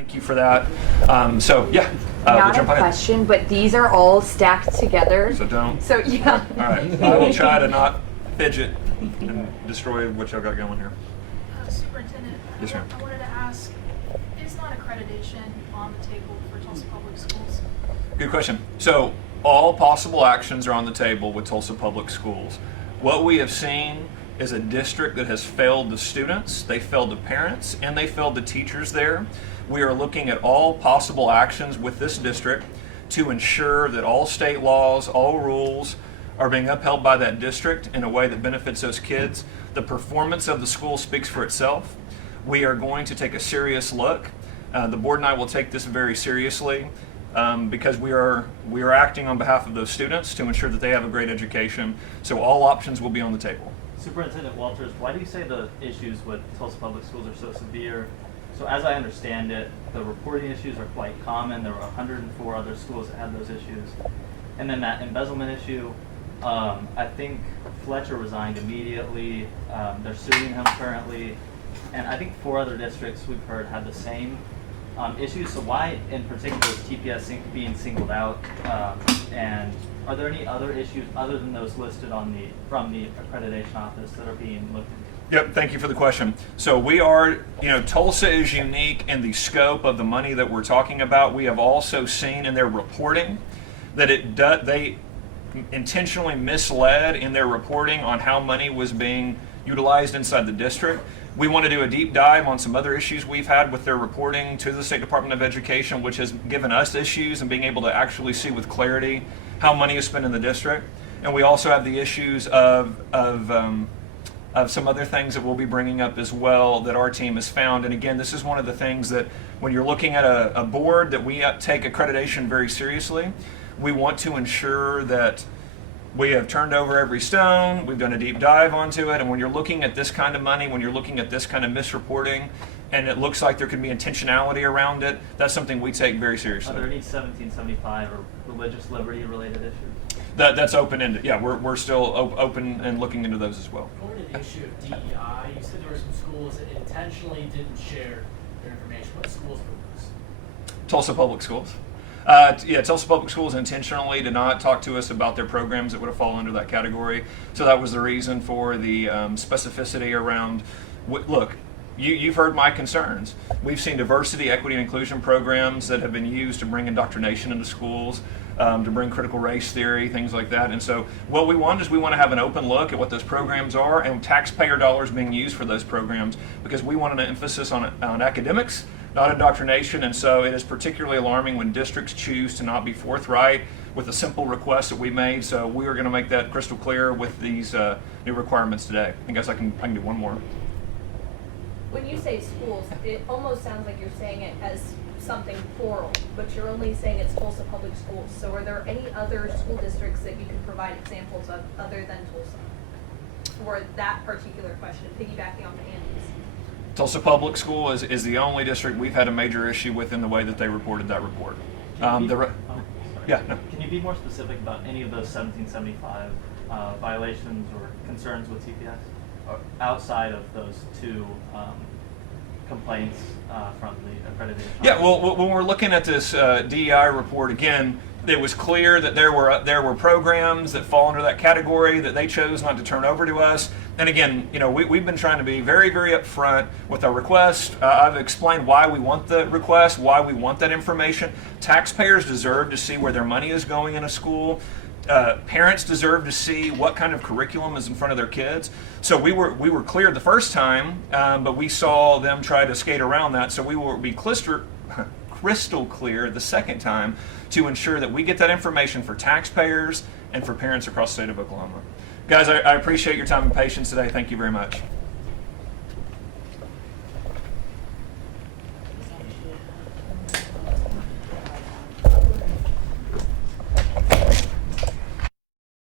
Thank you for that. We'll Not a jump ahead. question, but these are all stacked together. So don't. So yeah. All right. I will try to not fidget and destroy what y'all got going here. Superintendent, Yes, ma'am. I wanted to ask, is not accreditation on the table for Tulsa Public Schools? Good question. So all possible actions are on the table with Tulsa Public Schools. What we have seen is a district that has failed the students, they failed the parents, and they failed the teachers there. We are looking at all possible actions with this district to ensure that all state laws, all rules are being upheld by that district in a way that benefits those kids. The performance of the school speaks for itself. We are going to take a serious look. The board and I will take this very seriously because we are acting on behalf of those students to ensure that they have a great education. So all options will be on the table. Superintendent Walters, why do you say the issues with Tulsa Public Schools are so severe? So as I understand it, the reporting issues are quite common. There were 104 other schools that had those issues. And then that embezzlement issue, I think Fletcher resigned immediately. They're suing him currently. And I think 4 other districts we've heard had the same issues. So why in particular is TPS being singled out? And are there any other issues other than those listed from the accreditation office that are being looked into? Yep, thank you for the question. So we are, Tulsa is unique in the scope of the money that we're talking about. We have also seen in their reporting that they intentionally misled in their reporting on how money was being utilized inside the district. We want to do a deep dive on some other issues we've had with their reporting to the State Department of Education, which has given us issues in being able to actually see with clarity how money is spent in the district. And we also have the issues of some other things that we'll be bringing up as well that our team has found. And again, this is one of the things that when you're looking at a board that we take accreditation very seriously, we want to ensure that we have turned over every stone, we've done a deep dive onto it, and when you're looking at this kind of money, when you're looking at this kind of misreporting, and it looks like there could be intentionality around it, that's something we take very seriously. Are there any 1775 or religious liberty related issues? That's open-ended. Yeah, we're still open and looking into those as well. Going to the issue of DEI, you said there were some schools that intentionally didn't share their information. What schools were those? Tulsa Public Schools. Tulsa Public Schools intentionally did not talk to us about their programs that would have fallen under that category. So that was the reason for the specificity around, look, you've heard my concerns. We've seen diversity, equity, and inclusion programs that have been used to bring indoctrination into schools, to bring critical race theory, things like that. And so what we want is we want to have an open look at what those programs are and taxpayer dollars being used for those programs, because we want an emphasis on academics, not indoctrination. And so it is particularly alarming when districts choose to not be forthright with a simple request that we made. So we are going to make that crystal clear with these new requirements today. I guess I can do one more. When you say schools, it almost sounds like you're saying it as something plural, but you're only saying it's Tulsa Public Schools. So are there any other school districts that you can provide examples of other than Tulsa for that particular question, piggybacking on Andy's? Tulsa Public School is the only district we've had a major issue with in the way that they reported that report. Can you be more specific about any of those 1775 violations or concerns with TPS outside of those 2 complaints from the accreditation? Yeah, well, when we're looking at this DEI report again, it was clear that there were programs that fall under that category that they chose not to turn over to us. And again, we've been trying to be very, very upfront with our request. I've explained why we want the request, why we want that information. Taxpayers deserve to see where their money is going in a school. Parents deserve to see what kind of curriculum is in front of their kids. So we were clear the first time, but we saw them try to skate around that. So we will be crystal clear the second time to ensure that we get that information for taxpayers and for parents across the state of Oklahoma. Guys, I appreciate your time and patience today. Thank you very much.